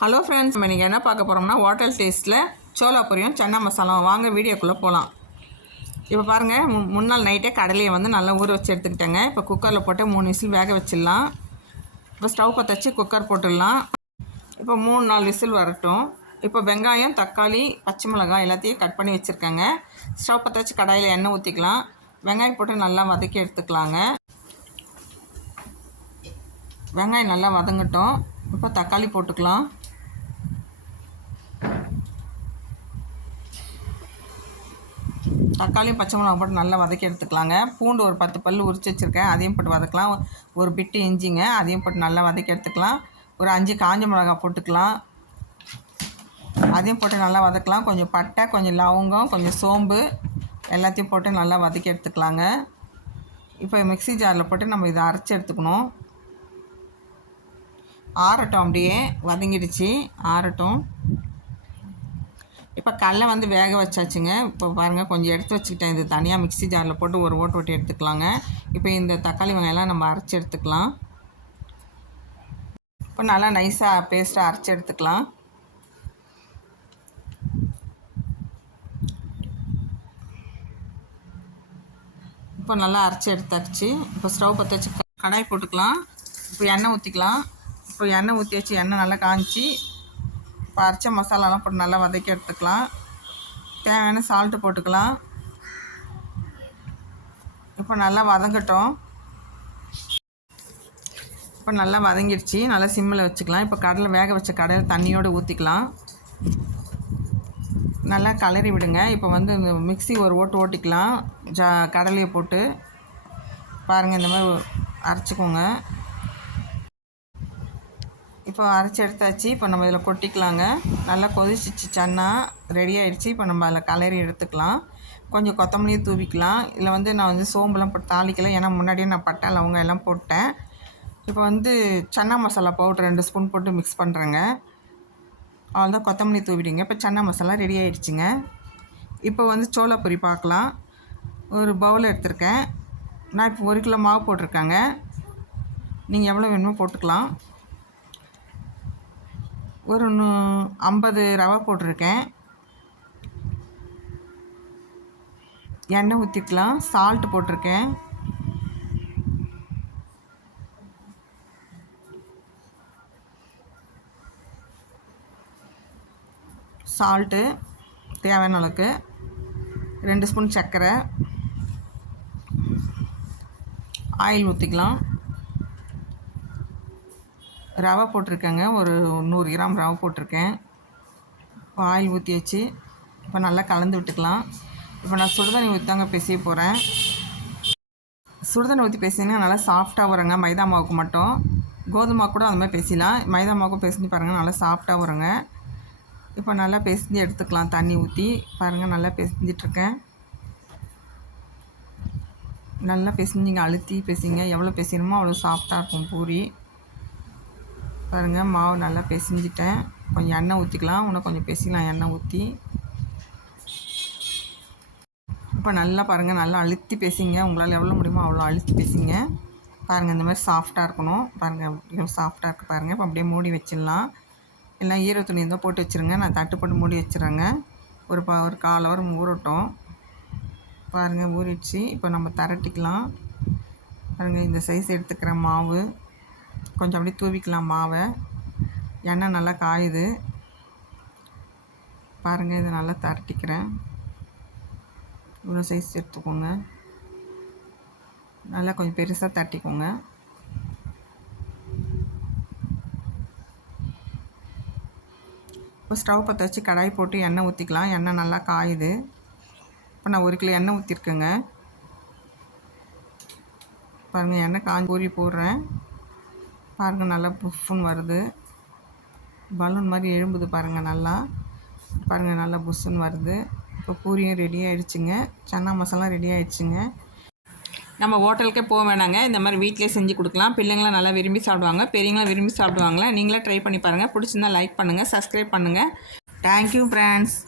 Hello friends, நம்ம இன்றைக்கி என்ன பார்க்க போகிறோம்னா ஹோட்டல் டேஸ்ட்டில் சோளா பொரியும் சன்னா மசாலாவும். வாங்க வீடியோக்குள்ளே போகலாம். இப்போ பாருங்கள், முன்னாள் நைட்டே கடலையை வந்து நல்லா ஊற வச்சு எடுத்துக்கிட்டேங்க. இப்போ குக்கரில் போட்டு 3 விசில் வேக வச்சிடலாம். இப்போ ஸ்டவ் பற்ற வச்சு குக்கர் போட்டுடலாம். இப்போ 3-4 விசில் வரட்டும். இப்போ வெங்காயம், தக்காளி, பச்சை மிளகாய் எல்லாத்தையும் கட் பண்ணி வச்சுருக்கேங்க. ஸ்டவ் பற்ற வச்சு கடாயில் எண்ணெய் ஊற்றிக்கலாம். வெங்காயம் போட்டு நல்லா வதக்கி எடுத்துக்கலாங்க. வெங்காயம் நல்லா வதங்கட்டும். இப்போ தக்காளி போட்டுக்கலாம். தக்காளியும் பச்சை மிளகா போட்டு நல்லா வதக்கி எடுத்துக்கலாங்க. பூண்டு ஒரு 10 பல் உரிச்சு வச்சுருக்கேன், அதையும் போட்டு வதக்கலாம். ஒரு பிட்டு இஞ்சிங்க, அதையும் போட்டு நல்லா வதக்கி எடுத்துக்கலாம். ஒரு 5 காஞ்ச மிளகா போட்டுக்கலாம், அதையும் போட்டு நல்லா வதக்கலாம். கொஞ்சம் பட்டை, கொஞ்சம் லவங்கம், கொஞ்சம் சோம்பு எல்லாத்தையும் போட்டு நல்லா வதக்கி எடுத்துக்கலாங்க. இப்போ மிக்ஸி ஜாரில் போட்டு நம்ம இதை அரைச்சி எடுத்துக்கணும். ஆறட்டும், அப்படியே வதங்கிடுச்சு, ஆறட்டும். இப்போ கடலை வந்து வேக வச்சாச்சுங்க. இப்போ பாருங்கள், கொஞ்சம் எடுத்து வச்சுக்கிட்டேன். இது தனியாக மிக்ஸி ஜாரில் போட்டு ஒரு ஓட்டு எடுத்துக்கலாங்க. இப்போ இந்த தக்காளி வெங்காயம்லாம் நம்ம அரைச்சி எடுத்துக்கலாம். இப்போ நல்லா நைஸாக பேஸ்ட்டாக அரைச்சி எடுத்துக்கலாம். இப்போ நல்லா அரைச்சி எடுத்தாச்சு. இப்போ ஸ்டவ் பற்ற வச்சு கடாய் போட்டுக்கலாம். இப்போ எண்ணெய் ஊற்றிக்கலாம். இப்போ எண்ணெய் ஊற்றி வச்சு எண்ணெய் நல்லா காய்ச்சி இப்போ அரைச்ச மசாலாலாம் போட்டு நல்லா வதக்கி எடுத்துக்கலாம். தேவையான சால்ட்டு போட்டுக்கலாம். இப்போ நல்லா வதங்கட்டும். இப்போ நல்லா வதங்கிடுச்சு, நல்லா சிம்மில் வச்சுக்கலாம். இப்போ கடலை வேக வச்ச கடலை தண்ணியோடு ஊற்றிக்கலாம். நல்லா கலரி விடுங்க. இப்போ வந்து இந்த மிக்ஸி ஒரு ஓட்டிக்கலாம். கடலையை போட்டு பாருங்கள், இந்த மாதிரி அரைச்சிக்கோங்க. இப்போ அரைச்சி எடுத்தாச்சு. இப்போ நம்ம இதில் கொட்டிக்கலாங்க. நல்லா கொதிச்சிச்சு, சன்னா ரெடி ஆகிடுச்சு. இப்போ நம்ம அதில் கலரி எடுத்துக்கலாம். கொஞ்சம் கொத்தமல்லியும் தூவிக்கலாம். இதில் வந்து நான் வந்து சோம்புலாம் போட்டு தாளிக்கலை, ஏன்னா முன்னாடியே நான் பட்டை லவங்கம் எல்லாம் போட்டேன். இப்போ வந்து சன்னா மசாலா பவுடர் 2 ஸ்பூன் போட்டு மிக்ஸ் பண்ணுறேங்க. அவ்வளோதான், கொத்தமல்லி தூவிடுங்க. இப்போ சன்னா மசாலா ரெடி ஆகிடுச்சிங்க. இப்போ வந்து சோளா பொரி பார்க்கலாம். ஒரு பவுல் எடுத்திருக்கேன். நான் இப்போ 1 கிலோ மாவு போட்டிருக்கேங்க. நீங்கள் எவ்வளோ வேணுமோ போட்டுக்கலாம். ஒரு 50 ரவை போட்டிருக்கேன். எண்ணெய் ஊற்றிக்கலாம். சால்ட்டு போட்டிருக்கேன். சால்ட்டு தேவையான அளவுக்கு, 2 ஸ்பூன் சர்க்கரை, ஆயில் ஊற்றிக்கலாம். ரவை போட்டிருக்கேங்க, ஒரு 100 கிராம் ரவை போட்டிருக்கேன். ஆயில் ஊற்றி வச்சு இப்போ நல்லா கலந்து விட்டுக்கலாம். இப்போ நான் சுடுதண்ணி ஊற்றி தாங்க பிசைய போகிறேன். சுடுதண்ணி ஊற்றி பேசிங்கன்னா நல்லா சாஃப்டாக வருங்க. மைதா மாவுக்கு மட்டும், கோதுமை கூட அது மாதிரி பேசிடலாம். மைதா மாவுக்கும் பேசி பாருங்கள், நல்லா சாஃப்டாக வருங்க. இப்போ நல்லா பிசைஞ்சு எடுத்துக்கலாம். தண்ணி ஊற்றி பாருங்கள், நல்லா பிசைஞ்சிட்ருக்கேன். நல்லா பிசைஞ்சிங்க, அழுத்தி பிசைங்க. எவ்வளோ பிசையணுமோ அவ்வளோ சாஃப்டாக இருக்கும் பூரி. பாருங்கள், மாவு நல்லா பிசைஞ்சிட்டேன். கொஞ்சம் எண்ணெய் ஊற்றிக்கலாம். இன்னும் கொஞ்சம் பிசைக்கலாம் எண்ணெய் ஊற்றி. இப்போ நல்லா பாருங்கள், நல்லா அழுத்தி பிசைங்க. உங்களால் எவ்வளோ முடியுமோ அவ்வளோ அழுத்தி பிசைங்க. பாருங்கள், இந்த மாதிரி சாஃப்டாக இருக்கணும். பாருங்கள், எவ்வளோ சாஃப்டாக இருக்குது பாருங்கள். இப்போ அப்படியே மூடி வச்சிடலாம். எல்லாம் ஈர துணி இருந்தால் போட்டு வச்சுருங்க. நான் தட்டு போட்டு மூடி வச்சுருங்க. ஒரு 1/4 ஹவர் ஊறட்டும். பாருங்கள், ஊறிடுச்சு. இப்போ நம்ம திரட்டிக்கலாம். பாருங்கள், இந்த சைஸ் எடுத்துக்கிற மாவு கொஞ்சம் அப்படியே தூவிக்கலாம் மாவை. எண்ணெய் நல்லா காயுது பாருங்கள். இதை நல்லா திரட்டிக்கிறேன். இவ்வளோ சைஸ் எடுத்துக்கோங்க. நல்லா கொஞ்சம் பெருசாக தட்டிக்கோங்க. இப்போ ஸ்டவ் பற்ற வச்சு கடாய் போட்டு எண்ணெய் ஊற்றிக்கலாம். எண்ணெய் நல்லா காயுது. இப்போ நான் 1 கிலோ எண்ணெய் ஊற்றிருக்கேங்க. பாருங்கள், எண்ணெய் காஞ்சி பூரி போடுறேன். பாருங்கள், நல்லா புஃப்னு வருது. பலூன் மாதிரி எழும்புது பாருங்கள். நல்லா பாருங்கள், நல்லா புஷ்ஷுன்னு வருது. இப்போ பூரியும் ரெடி ஆகிடுச்சுங்க. சன்னா மசாலா ரெடி ஆகிடுச்சுங்க. நம்ம ஹோட்டலுக்கே போக வேணாங்க, இந்த மாதிரி வீட்டிலே செஞ்சு கொடுக்கலாம். பிள்ளைங்களாம் நல்லா விரும்பி சாப்பிடுவாங்க, பெரியவங்களாம் விரும்பி சாப்பிடுவாங்களா. நீங்களே ட்ரை பண்ணி பாருங்கள். பிடிச்சிருந்தா லைக் பண்ணுங்கள், சப்ஸ்கிரைப் பண்ணுங்கள். Thank you friends.